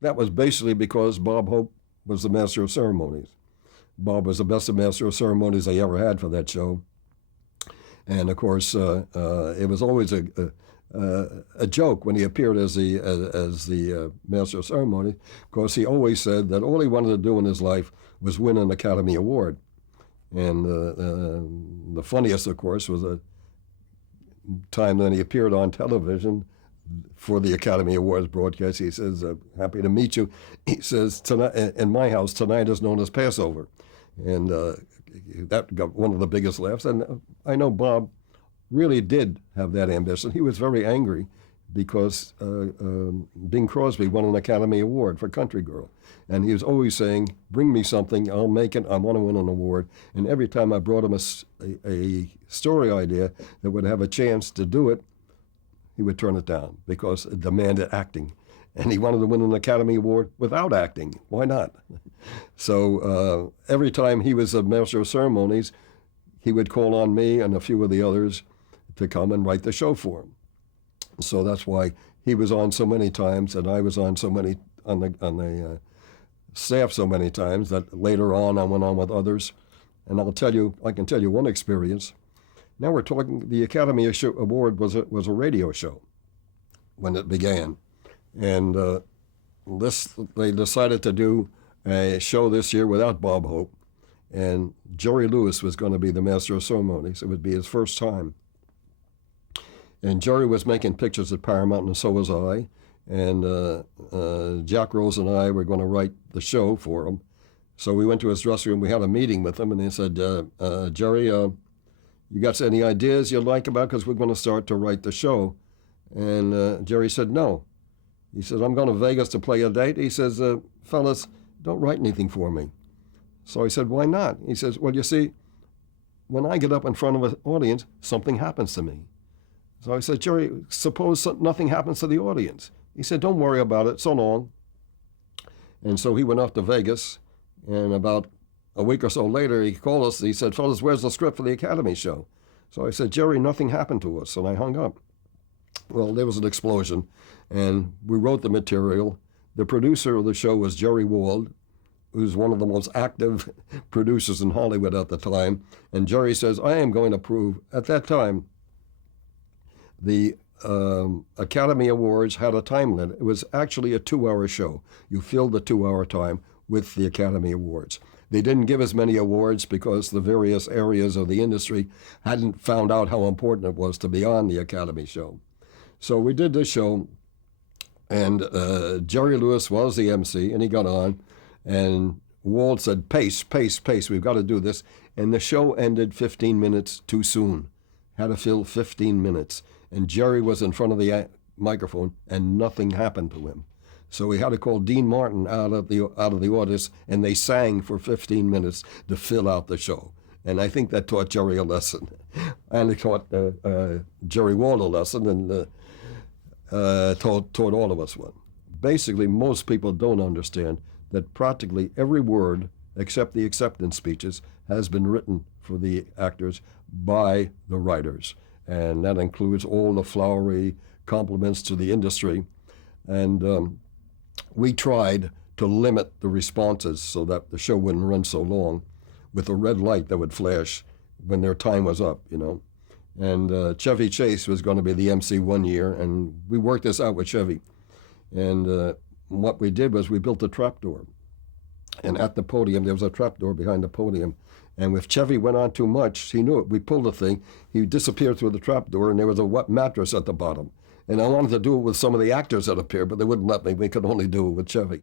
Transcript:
That was basically because Bob Hope was the master of ceremonies. Bob was the best master of ceremonies they ever had for that show. And of course, it was always a joke when he appeared as the master of ceremony, because he always said that all he wanted to do in his life was win an Academy Award. And the funniest, of course, was a time that he appeared on television for the Academy Awards broadcast. He says, "Happy to meet you." He says, "Tonight in my house, tonight is known as Passover," and that got one of the biggest laughs. And I know Bob really did have that ambition. He was very angry because Bing Crosby won an Academy Award for Country Girl. And he was always saying, "Bring me something, I'll make it, I want to win an award." And every time I brought him a story idea that would have a chance to do it, he would turn it down because it demanded acting. And he wanted to win an Academy Award without acting. Why not? So every time he was a master of ceremonies, he would call on me and a few of the others to come and write the show for him. So that's why he was on so many times, and I was on the staff so many times that later on I went on with others. And I can tell you one experience. Now we're talking, the Academy Award was a radio show when it began. And they decided to do a show this year without Bob Hope. And Jerry Lewis was going to be the master of ceremonies. It would be his first time. And Jerry was making pictures at Paramount, and so was I. And Jack Rose and I were going to write the show for him. So we went to his dressing room. We had a meeting with him, and he said, "Jerry, you got any ideas you'd like about? Because we're going to start to write the show." And Jerry said, "No." He said, "I'm going to Vegas to play a date." He says, "Fellas, don't write anything for me." So I said, "Why not?" He says, "Well, you see, when I get up in front of an audience, something happens to me." So I said, "Jerry, suppose nothing happens to the audience." He said, "Don't worry about it, so long." And so he went off to Vegas, and about a week or so later, he called us. He said, "Fellas, where's the script for the Academy show?" So I said, "Jerry, nothing happened to us," and I hung up. Well, there was an explosion, and we wrote the material. The producer of the show was Jerry Wald, who's one of the most active producers in Hollywood at the time. And Jerry says, "I am going to prove," at that time, the Academy Awards had a time limit. It was actually a 2-hour show. You filled the 2-hour time with the Academy Awards. They didn't give as many awards because the various areas of the industry hadn't found out how important it was to be on the Academy show. So we did this show, and Jerry Lewis was the MC, and he got on, and Walt said, "Pace, pace, pace, we've got to do this." And the show ended 15 minutes too soon. Had to fill 15 minutes. And Jerry was in front of the microphone, and nothing happened to him. So we had to call Dean Martin out of the audience, and they sang for 15 minutes to fill out the show. And I think that taught Jerry a lesson. And it taught Jerry Wald a lesson, and taught all of us one. Basically, most people don't understand that practically every word, except the acceptance speeches, has been written for the actors by the writers. And that includes all the flowery compliments to the industry. And we tried to limit the responses so that the show wouldn't run so long, with a red light that would flash when their time was up, you know. And Chevy Chase was going to be the MC one year, and we worked this out with Chevy. And what we did was we built a trapdoor. And at the podium, there was a trapdoor behind the podium. And if Chevy went on too much, he knew it. We pulled the thing. He disappeared through the trapdoor, and there was a wet mattress at the bottom. And I wanted to do it with some of the actors that appeared, but they wouldn't let me. We could only do it with Chevy.